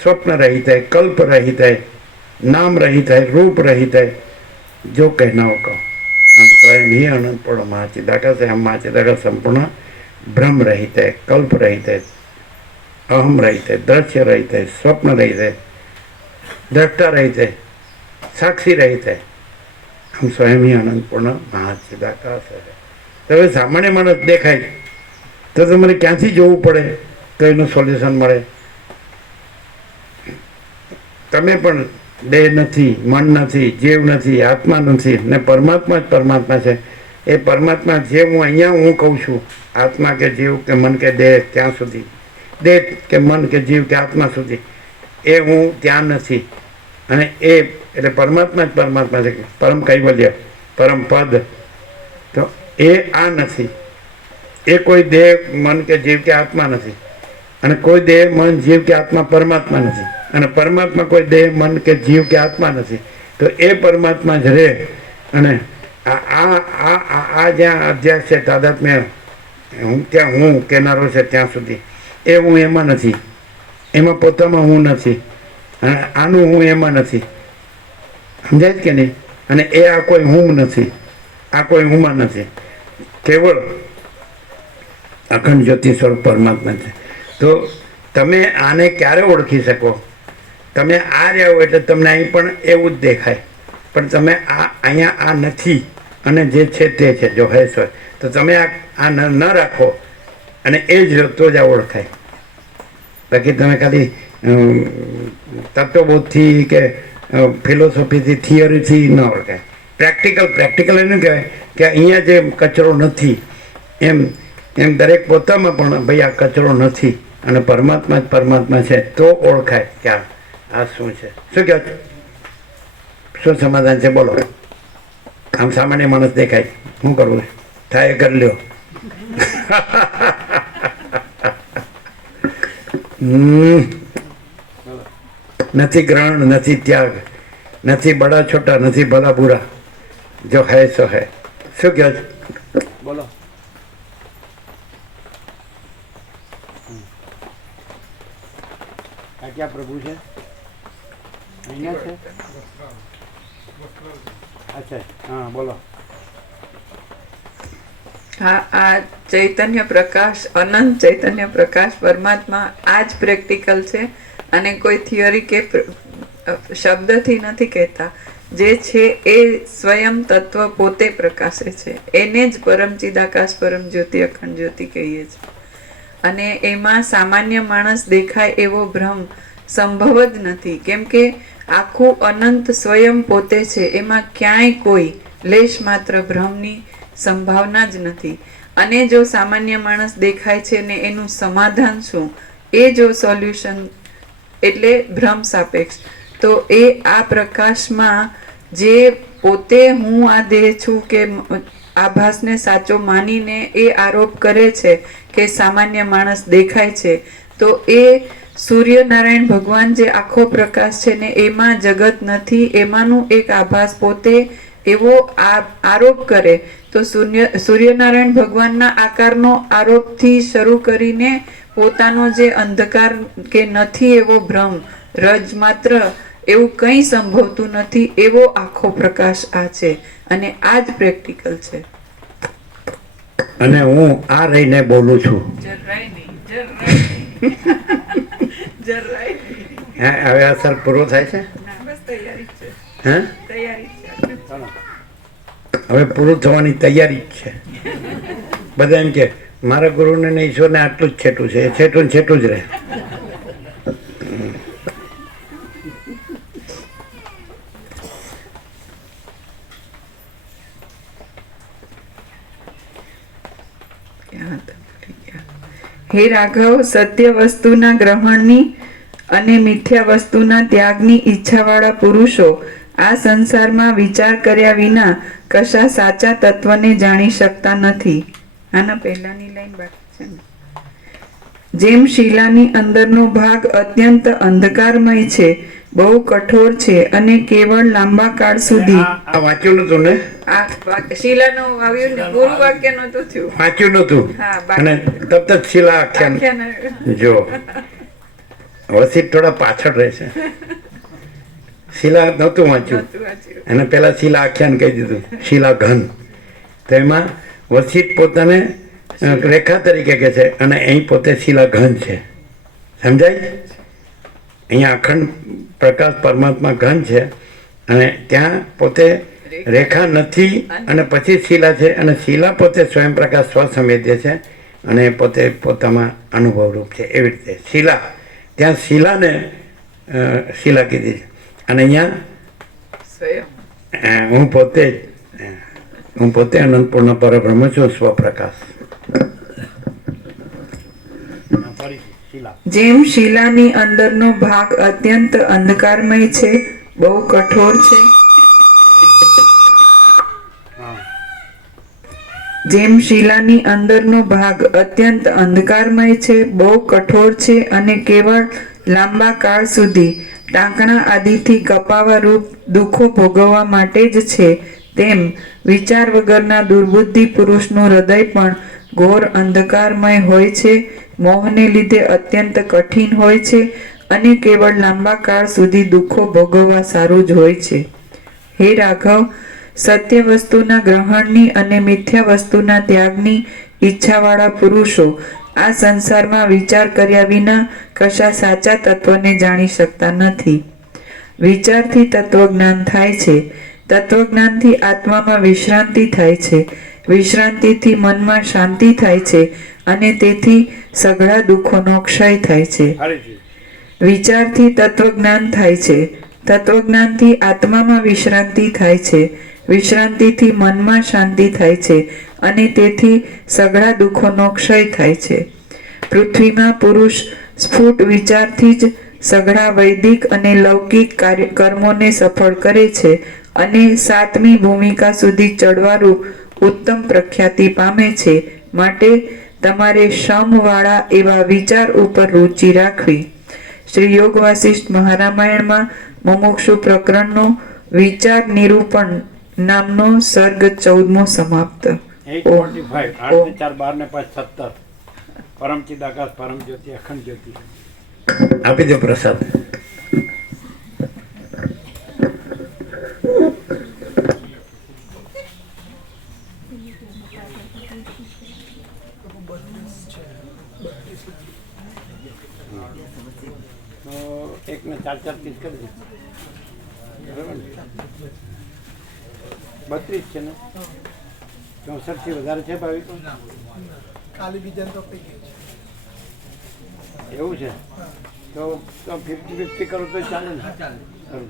स्वप्न रहित है, कल्प रहित है, नाम रहित है, रूप रहित है. जो कहना हो कहो. हम स्वयं ही अनंत पूर्ण माचिदाकाश है, हम माचिदाकाश संपूर्ण भ्रम रहित है, कल्प रहित है, अहम रहित है, दृश्य रहित है, स्वप्न रहित है, दृष्टा रहित है, साक्षी रहित है. हम स्वयं ही अनंत पूर्ण महाचिदाकाश है. તો હવે સામાન્ય માણસ દેખાય તો તમારે ક્યાંથી જોવું પડે તો એનું સોલ્યુશન મળે. તમે પણ દેહ નથી, મન નથી, જીવ નથી, આત્મા નથી, ને પરમાત્મા જ પરમાત્મા છે. એ પરમાત્મા જે હું અહીંયા હું કહું છું, આત્મા કે જીવ કે મન કે દેહ, ત્યાં સુધી, દેહ કે મન કે જીવ કે આત્મા સુધી, એ હું ત્યાં નથી. અને એ એટલે પરમાત્મા જ પરમાત્મા છે, પરમ કૈવલ્ય, પરમ પદ. તો એ આ નથી. એ કોઈ દેહ મન કે જીવ કે આત્મા નથી, અને કોઈ દેહ મન જીવ કે આત્મા પરમાત્મા નથી, અને પરમાત્મા કોઈ દેહ મન કે જીવ કે આત્મા નથી. તો એ પરમાત્મા જ રહે. અને આ જ્યાં અધ્યાસ છે તાદાત્મ્ય, હું ત્યાં હું કહેનારો છે ત્યાં સુધી, એ હું એમાં નથી, એમાં પોતામાં હું નથી, અને આનું હું એમાં નથી. સમજાય જ કે નહીં? અને એ આ કોઈ હું નથી, આ કોઈ હુંમાં નથી, કેવળ અખંડ જ્યોતિ સ્વરૂપ પરમાત્મા છે. તો તમે આને ક્યારે ઓળખી શકો? તમે આ રહ્યા હો એટલે તમને અહીં પણ એવું જ દેખાય, પણ તમે અહીંયા આ નથી અને જે છે તે છે. જો હેસ હોય તો તમે આ ન રાખો અને એ જ તો જ આ ઓળખાય. બાકી તમે ખાલી તત્વબોધથી કે ફિલોસોફીથી, થિયરીથી ન ઓળખાય. પ્રેક્ટિકલ એને કહેવાય કે અહીંયા જે કચરો નથી, એમ દરેક પોતામાં પણ ભાઈ આ કચરો નથી અને પરમાત્મા જ પરમાત્મા છે, તો ઓળખાય કે આ શું છે. શું કહો? શું સમાધાન છે? બોલો. આમ સામાન્ય માણસ દેખાય, શું કરવું થાય કરી લ્યો. નથી ગ્રહણ, નથી ત્યાગ, નથી બડા છોટા, નથી ભલા બુરા. જો હૈ સો હૈ. શું કહો? બોલો. ક્યાં પ્રભુ છે? અહીંયા છે. અચ્છા, હા બોલો. હા, આ ચૈતન્ય પ્રકાશ, અનંત ચૈતન્ય પ્રકાશ પરમાત્મા આ જ પ્રેક્ટિકલ છે. અને કોઈ થિયરી કે શબ્દથી નથી કહેતા. જે છે એ સ્વયં તત્વ પોતે પ્રકાશે છે. એને જ પરમ ચિદાકાશ, પરમ જ્યોતિ, અખંડ જ્યોતિ કહીએ છીએ. અને એમાં સામાન્ય માણસ દેખાય એવો ભ્રમ સંભવ જ નથી, કેમ કે આખું અનંત સ્વયં પોતે છે. એમાં ક્યાંય કોઈ લેશ માત્ર ભ્રમની સંભાવના જ નથી. અને જો સામાન્ય માણસ દેખાય છે ને એનું સમાધાન શું, એ જો સોલ્યુશન એટલે ભ્રમ સાપેક્ષ, તો એ આ પ્રકાશમાં જે પોતે હું આ દેહ છું કે આભાસને સાચો માનીને એ આરોપ કરે છે કે સામાન્ય માણસ દેખાય છે, તો એ સૂર્યનારાયણ ભગવાન જે આખો પ્રકાશ છે ને એમાં જગત નથી, એમાંનું એક આભાસ પોતે એવો આરોપ કરે, તો સૂર્યનારાયણ ભગવાનના આકારનો આરોપથી શરૂ કરીને પોતાનો જે અંધકાર કે નથી એવો ભ્રમ, રજ માત્ર એવું કંઈ સંભવતું નથી, એવો આખો પ્રકાશ આ છે. અને આ જ પ્રેક્ટિકલ છે. અને હું આ રહીને બોલું છું. જરાય નહીં, જરાય નહીં. જરાય નહીં. હે હવે અસર પૂરો થાય છે. ના, બસ તૈયારી જ છે. હે તૈયારી જ છે. હવે પૂરું થવાની તૈયારી જ છે. બધા એમ કે મારા ગુરુને ને ઈશ્વરને આટલું જ છેટું છે, એ છેટું ને છેટું જ રહે. હે રાઘવ, સત્ય વસ્તુના ગ્રહણની અને મિથ્યા વસ્તુના ત્યાગની ઈચ્છાવાળા પુરુષો આ સંસારમાં વિચાર કર્યા વિના કશા સાચા તત્વને જાણી શકતા નથી. આના પહેલાની લાઈન બાકી છે ને. જેમ શીલાની અંદરનો ભાગ અત્યંત અંધકારમય છે, બહુ કઠોર છે અને કેવળ લાંબા કાળ સુધી આ વાંચ્યું નતું ને? શીલાનું આવ્યું ને ગુરુ વાક્ય નતું થયું. વાંચ્યું નતું હા, અને તબ તક શિલા આખ્યાન આખ્યાન જો વસીત થોડા પાછળ રહેશે. શિલા નહોતું વાંચ્યું નહોતું વાંચ્યું. અને પેલા શિલા આખ્યાન કહી દીધું, શિલા ઘન. તો એમાં વસીત પોતાને રેખા તરીકે કહે છે અને અહીં પોતે શિલા ઘન છે. સમજાય? અહીંયા અખંડ પ્રકાશ પરમાત્મા ઘન છે અને ત્યાં પોતે રેખા નથી અને પછી શિલા છે અને શિલા પોતે સ્વયં પ્રકાશ સ્વસંવેદ્ય છે અને પોતે પોતામાં અનુભવરૂપ છે. એવી રીતે શિલા, ત્યાં શિલાને શિલા કીધી છે અને અહીંયા સ્વયં હું પોતે અનંતપૂર્ણ પરબ્રહ્મ છું, સ્વપ્રકાશ. જેમ શીલાની અંદરનો ભાગ અત્યંત અંધકારમય છે, બહુ કઠોર છે. જેમ શીલાની અંદરનો ભાગ અત્યંત અંધકારમય છે, બહુ કઠોર છે અને કેવળ લાંબા કાળ સુધી ટાંકણા આદિથી કપાવા રૂપ દુઃખો ભોગવવા માટે જ છે, તેમ વિચાર વગરના દુર્બુદ્ધિ પુરુષનું હૃદય પણ ઘોર અંધકારમય હોય છે, મોહને લીધે અત્યંત કઠિન હોય છે અને કેવળ લાંબા કાળ સુધી દુઃખો ભોગવવા સારું જ હોય છે. હે રાઘવ, સત્ય વસ્તુના ગ્રહણની અને મિથ્યા વસ્તુના ત્યાગની ઈચ્છાવાળા પુરુષો આ સંસારમાં વિચાર કર્યા વિના કશા સાચા તત્વને જાણી શકતા નથી. વિચારથી તત્વજ્ઞાન થાય છે, તત્વજ્ઞાનથી આત્મામાં વિશ્રાંતિ થાય છે, વિશ્રાંતિથી મનમાં શાંતિ થાય છે અને તેથી સઘળા દુઃખોનો ક્ષય થાય છે. વિચારથી તત્વજ્ઞાન થાય છે, તત્વજ્ઞાનથી આત્મામાં વિશ્રાંતિ થાય છે, વિશ્રાંતિથી મનમાં શાંતિ થાય છે અને તેથી સઘળા દુઃખોનો ક્ષય થાય છે. પૃથ્વીમાં પુરુષ સ્ફુટ વિચારથી જ સઘળા વૈદિક અને લૌકિક કર્મોને સફળ કરે છે અને સાતમી ભૂમિકા સુધી ચડવારૂપ ઉત્તમ પ્રખ્યાતિ પામે છે. માટે તમારે શ્રમવાળા એવા વિચાર ઉપર રુચિ રાખવી. શ્રી યોગ વાસિષ્ઠ મહારામાયણમાં મુમુક્ષુ પ્રકરણનો વિચાર નિરૂપણ નામનો સર્ગ 14મો સમાપ્ત. 8:45 8:4 પરમ ચિદાકાશ પરમ જ્યોતિ અખંડ જ્યોતિ. આપી દો પ્રસાદ. તો એકને 4 પીસ કરી દે. બરાબર ને? 32 છે ને? 64 થી વધારે છે ભાવિકો? ખાલી બીજા તો પી ગયું છે. એવું છે તો 50-50 કરો તો ચાલે ને? સારું.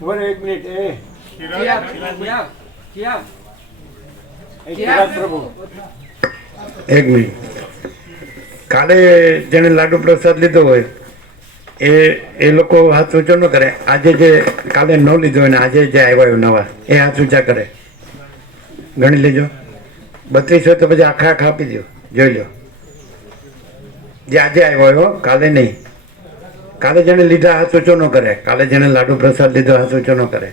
ઉભો રહે 1 મિનિટ. પ્રભુ 1 મિનિટ. કાલે જેને લાડુ પ્રસાદ લીધો હોય એ લોકો હાથ ઊંચો ન કરે. આજે જે કાલે ન લીધો હોય ને આજે જે આવ્યા હોય નવા એ હાથ ઊંચા કરે. ગણી લેજો. 32 હોય તો પછી આખા આપી દો. જોઈ લો જે આજે આવ્યો હોય, કાલે નહીં. કાલે જેને લીધા હાથ ઊંચો ન કરે. કાલે જેને લાડુ પ્રસાદ લીધો હાથ ઊંચો ન કરે.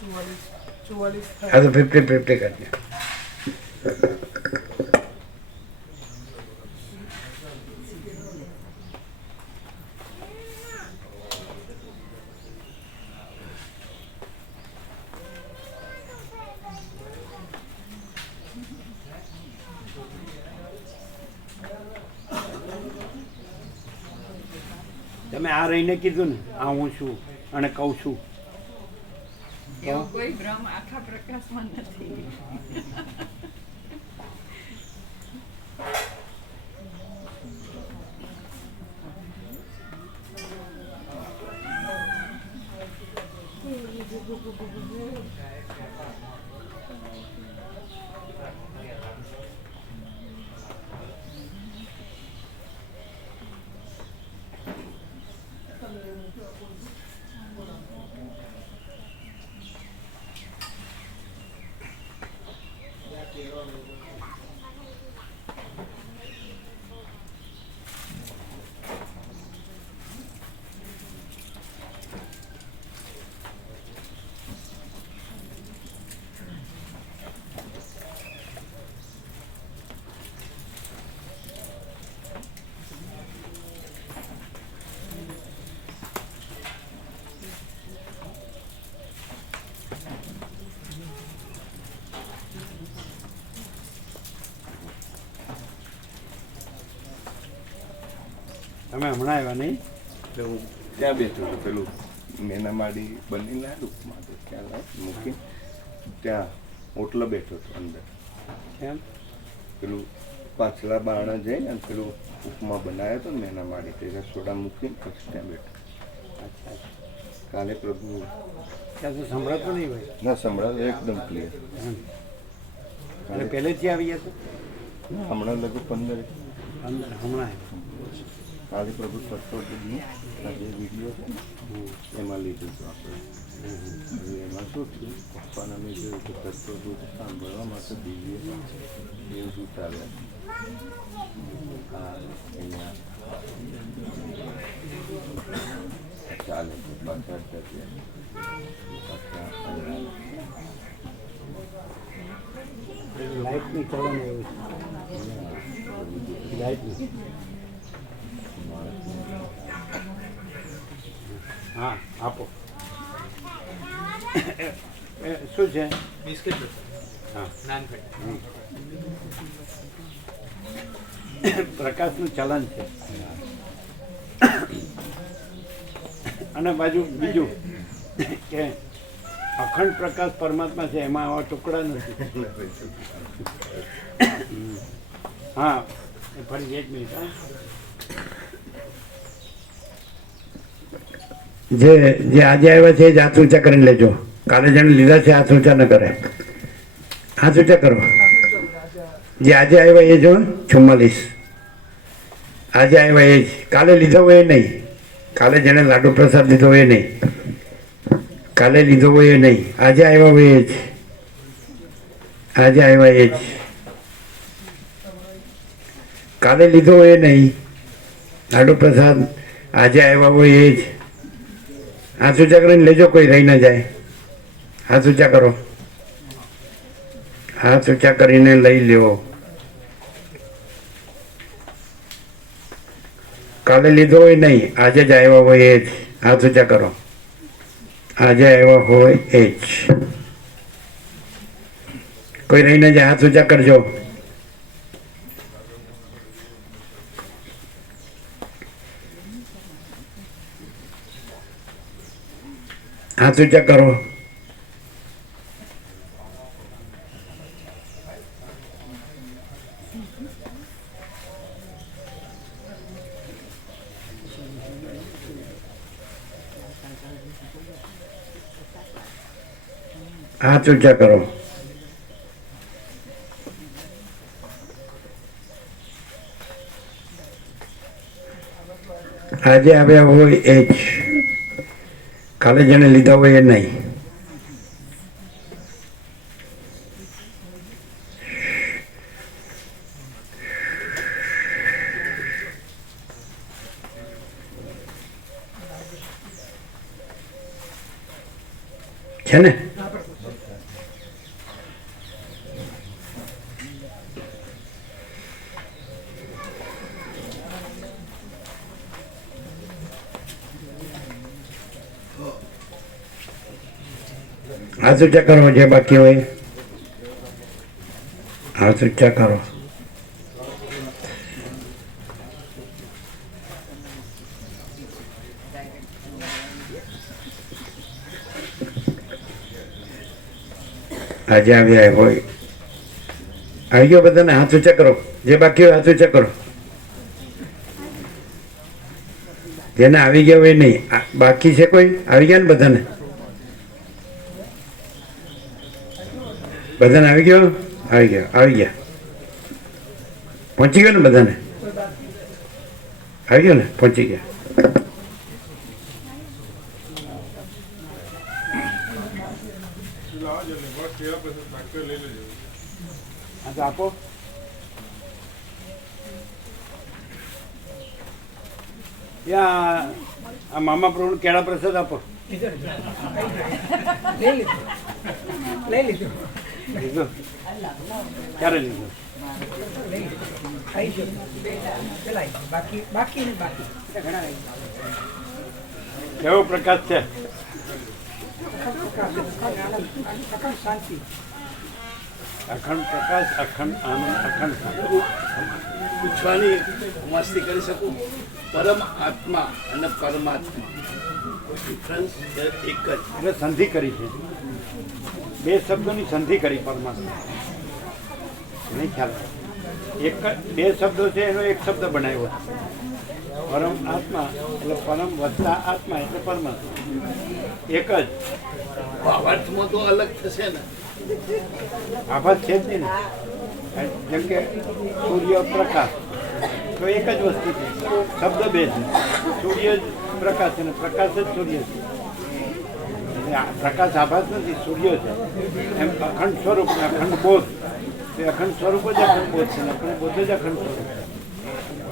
44 આ તો 50-50 કરજે. તમે આ રહીને કીધું ને આ હું છું અને કહું છું. એવો કોઈ ભ્રમ આખા પ્રકાશમાં નથી. તમે હમણાં આવ્યા નહીં? એટલે હું ત્યાં બેઠો હતો પેલું મેનામાડી બનીને રૂપમાં તો ત્યાં મૂકી ત્યાં ઓટલો બેઠો હતો અંદર. કેમ? પેલું પાછલા બારણા જઈને અને પેલું ઉપમા બનાવ્યો હતો ને મેનામાડી તે રસોડા મૂકીને પછી ત્યાં બેઠો. અચ્છા. કાલે પ્રભુ ત્યાં તો સંભળાતું નહીં હોય. ના સંભળાતો એકદમ ક્લિયર. એટલે પહેલેથી આવી હતો? હમણાં લગભગ 15 અંદર હમણાં આવ્યો. કાલે પ્રભુ સત્સંગની આ જે વિડીયો છે ને એમાં લીધું હતું આપણે. હવે એમાં શું થયું પપ્પાને અમે જોયું કે તત્વદૂત સાંભળવા માટે દિવ્ય એવું શું ચાલે આ અહીંયા ચાલે છે પાછા પાછા લાઇટની ચલણ એવું છે. લાઇટની. હા આપો. શું છે? બિસ્કિટ હા નાનકડી પ્રકાશનું ચલન છે. અને બાજુ બીજું કે અખંડ પ્રકાશ પરમાત્મા છે એમાં આવા ટુકડા નથી. હા ફરી એક મિનિટ. હા જે આજે આવ્યા છે એ જ હાથ ઊંચા કરીને લેજો. કાલે જેને લીધા છે હાથ ઊંચા ન કરે. હાથ ઊંચા કરો. જે આજે આવ્યા એ જો 44. આજે આવ્યા એ જ. કાલે લીધો હોય એ નહીં. કાલે જેને લાડુ પ્રસાદ લીધો હોય એ નહીં. કાલે લીધો હોય એ નહીં. આજે આવ્યા હોય એ જ. આજે આવ્યા એ જ. કાલે લીધો હોય એ નહીં. લાડુ પ્રસાદ આજે આવ્યા હોય એ જ. હાથ ઊંચા કરીને લેજો, કોઈ રહી ના જાય. હાથ ઊંચા કરો. હાથ ઊંચા કરીને લઈ લ્યો. કાલે લીધો હોય નહીં, આજે જ આવ્યા હોય એ જ. હાથ ઊંચા કરો. આજે આવ્યા હોય એ જ. કોઈ રહી ના જાય. હાથ ઊંચા કરજો. હાથ ઊંચા કરો. હાથ ઊંચા કરો. આજે આવ્યા હોય એ જ. કાલે જેને લીધા હોય એ નહીં. છે ને? હાથ ઊંચા કરો જે બાકી હોય, હાથ ઊંચા કરો. આજે આવ્યા હોય આવી ગયો બધાને હાથ ઊંચા કરો, જે બાકી હોય હાથ ઊંચા કરો. જેને આવી ગયા હોય નહીં, બાકી છે કોઈ? આવી ગયા ને બધાને? બધાને આવી ગયો? આવી ગયા, આવી ગયા, પહોંચી ગયો ને બધાને? આવી ગયો ને, પહોંચી ગયા. આપો ત્યાં આ મામા પ્રભુ કેળા પ્રસાદ આપો. લીધું? ક્યારે લીધું? કેવો પ્રકાશ છે? અખંડ પ્રકાશ, અખંડ આનંદ, અખંડ શાંતિ. પૂછવાની મસ્તી કરી શકું. પરમ આત્મા અને પરમાત્મા ડિફરન્સ એક જ. એટલે સંધિ કરી છે, બે શબ્દોની સંધિ કરી પરમાત્મા. નહીં ખ્યાલ? એક બે શબ્દો છે એનો એક શબ્દ બનાવ્યો. પરમ આત્મા એટલે પરમ વત્તા આત્મા એટલે પરમાત્મા એક જ. ભાવાર્થમાં તો અલગ થશે ને. આભાસ છે જ નહીં ને. જેમ કે સૂર્ય પ્રકાશ તો એક જ વસ્તુ છે, શબ્દ બે છે. સૂર્ય જ પ્રકાશ છે ને પ્રકાશ જ સૂર્ય છે. પ્રકાશ આભાસ નથી, સૂર્ય છે. એમ અખંડ સ્વરૂપ, અખંડ બોધ, તે અખંડ સ્વરૂપ જ અખંડ બોધ છે ને અખંડ બોધ જ અખંડ સ્વરૂપ છે.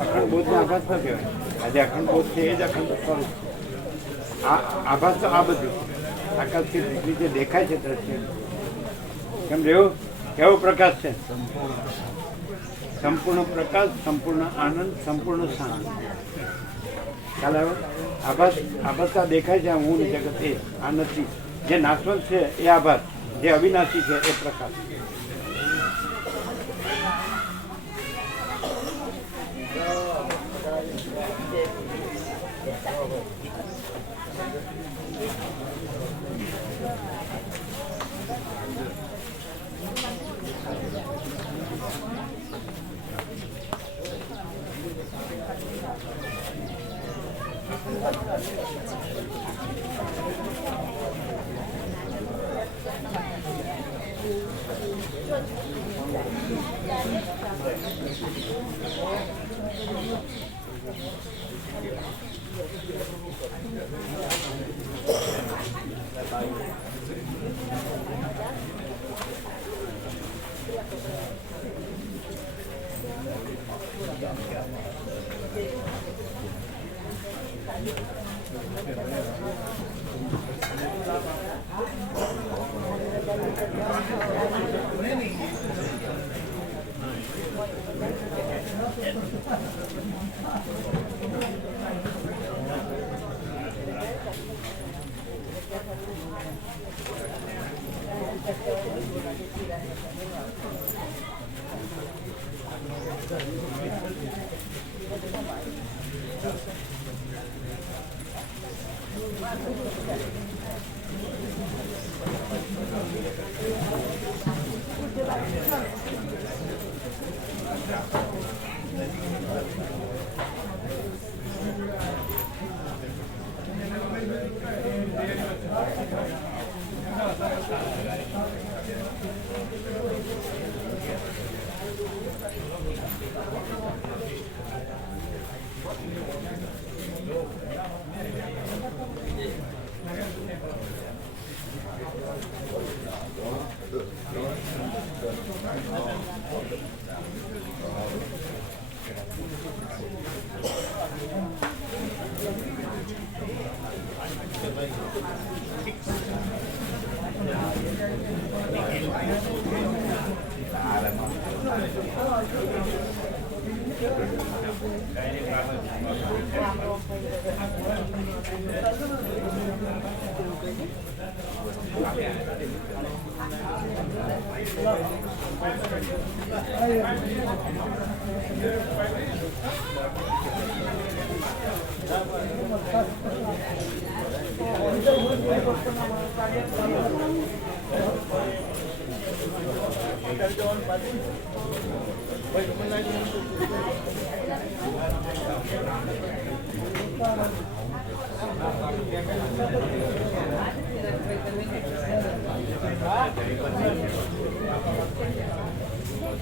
અખંડ બોધને આભાસ ન કહેવાય. આજે અખંડ બોધ છે એ જ અખંડ સ્વરૂપ છે. આભાસ તો આ બધું આકાશથી જે દેખાય છે દ્રશ્ય. કેમ રહેવું? કેવો પ્રકાશ છે? સંપૂર્ણ પ્રકાશ, સંપૂર્ણ આનંદ, સંપૂર્ણ શાંતિ. ખ્યાલ આવે? આભાસ, આભાસ આ દેખાય છે, હું જગત એ આ નથી. જે નાશવંત છે એ આભાસ, જે અવિનાશી છે એ પ્રકાશ.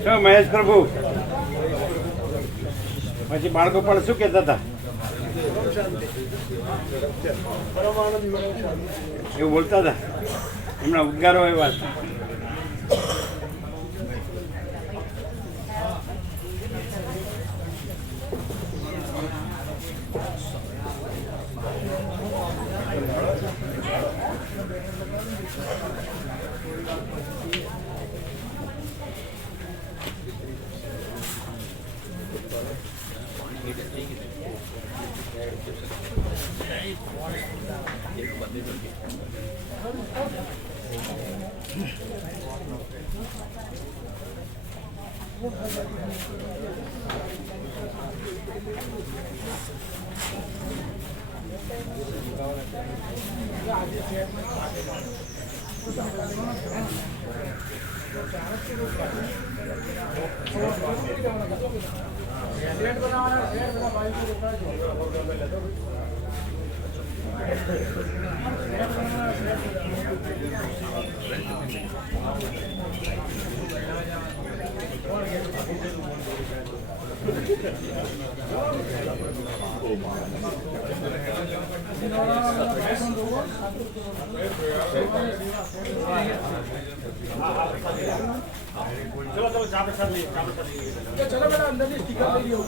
શું મહેશ પ્રભુ પછી બાળકો પણ શું કહેતા હતા એવું બોલતા હતા એમના ઉદ્ગારો એવા હતા. ચલો બેટા અંદરની સ્ટીકર લઈ લો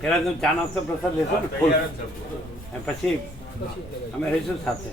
પેલા તમે ચા નાસ્તો પ્રસાદ લેશો ને ફૂલ અને પછી અમે રહીશું સાથે.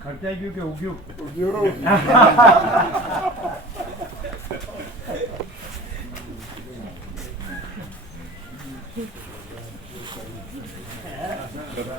ખર્ચાઈ ગયું કે ઉગ્યું?